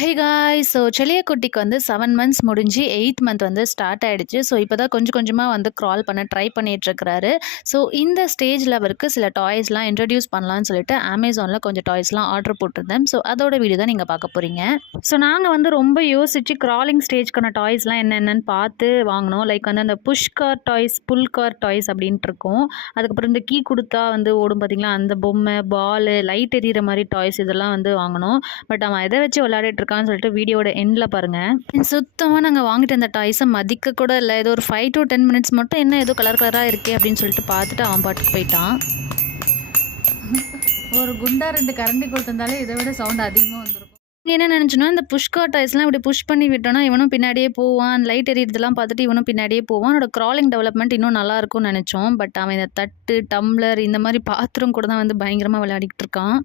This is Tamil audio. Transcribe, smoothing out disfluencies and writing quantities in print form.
ஹே காய்ஸ், ஸோ செலிய குட்டிக்கு வந்து 7 மந்த்ஸ் முடிஞ்சு 8th மந்த் வந்து ஸ்டார்ட் ஆயிடுச்சு. ஸோ இப்போ தான் கொஞ்சம் கொஞ்சமாக வந்து க்ரால் பண்ண ட்ரை பண்ணிகிட்ருக்கிறாரு. ஸோ இந்த ஸ்டேஜில் அவருக்கு சில டாய்ஸ்லாம் இன்ட்ரடியூஸ் பண்ணலான்னு சொல்லிட்டு அமேசானில் கொஞ்சம் டாய்ஸ்லாம் ஆர்டர் போட்டிருந்தேன். ஸோ அதோட வீடியோ தான் நீங்கள் பார்க்க போகிறீங்க. ஸோ நாங்கள் வந்து ரொம்ப யோசித்து க்ராலிங் ஸ்டேஜ்க்கான டாய்ஸ்லாம் என்னென்னு பார்த்து வாங்கினோம். லைக் வந்து அந்த புஷ் கார் டாய்ஸ், புல் கார் டாய்ஸ் அப்படின்ட்டு இருக்கும். அதுக்கப்புறம் இந்த கீ கொடுத்தா வந்து ஓடும் பார்த்தீங்களா, அந்த பொம்மை, பால், லைட் எரியிற மாதிரி டாய்ஸ் இதெல்லாம் வந்து வாங்கினோம். பட் அவன் எதை வச்சு விளையாடிட்டு இருக்கான்னு சொல்லிட்டு வீடியோட எண்டில் பாருங்கள். சுத்தமாக நாங்கள் வாங்கிட்டு அந்த டாய்ஸை மதிக்க கூட இல்லை. ஏதோ ஒரு 5 to 10 மினிட்ஸ் மட்டும் என்ன ஏதோ கலர் கலராக இருக்கே அப்படின்னு சொல்லிட்டு பார்த்துட்டு அவன் பாட்டுக்கு போயிட்டான். ஒரு குண்டா 2 கரண்டி கொடுத்திருந்தாலே இதை விட சவுண்ட் அதிகமாக வந்துருக்கும். என்ன நினச்சோன்னா, இந்த புஷ்கார் டாய்ஸ்லாம் இப்படி புஷ் பண்ணி விட்டோன்னா இவனும் பின்னாடியே போவான். லைட் எரியறதெல்லாம் பார்த்துட்டு இவனும் பின்னாடியே போவான். அவனோட க்ராலிங் டெவலப்மெண்ட் இன்னும் நல்லா இருக்கும்னு நினச்சோம். பட் அவன் இந்த தட்டு, டம்ளர் இந்த மாதிரி பாத்திரம் கூட தான் வந்து பயங்கரமாக விளையாடிக்கிட்டு இருக்கான்.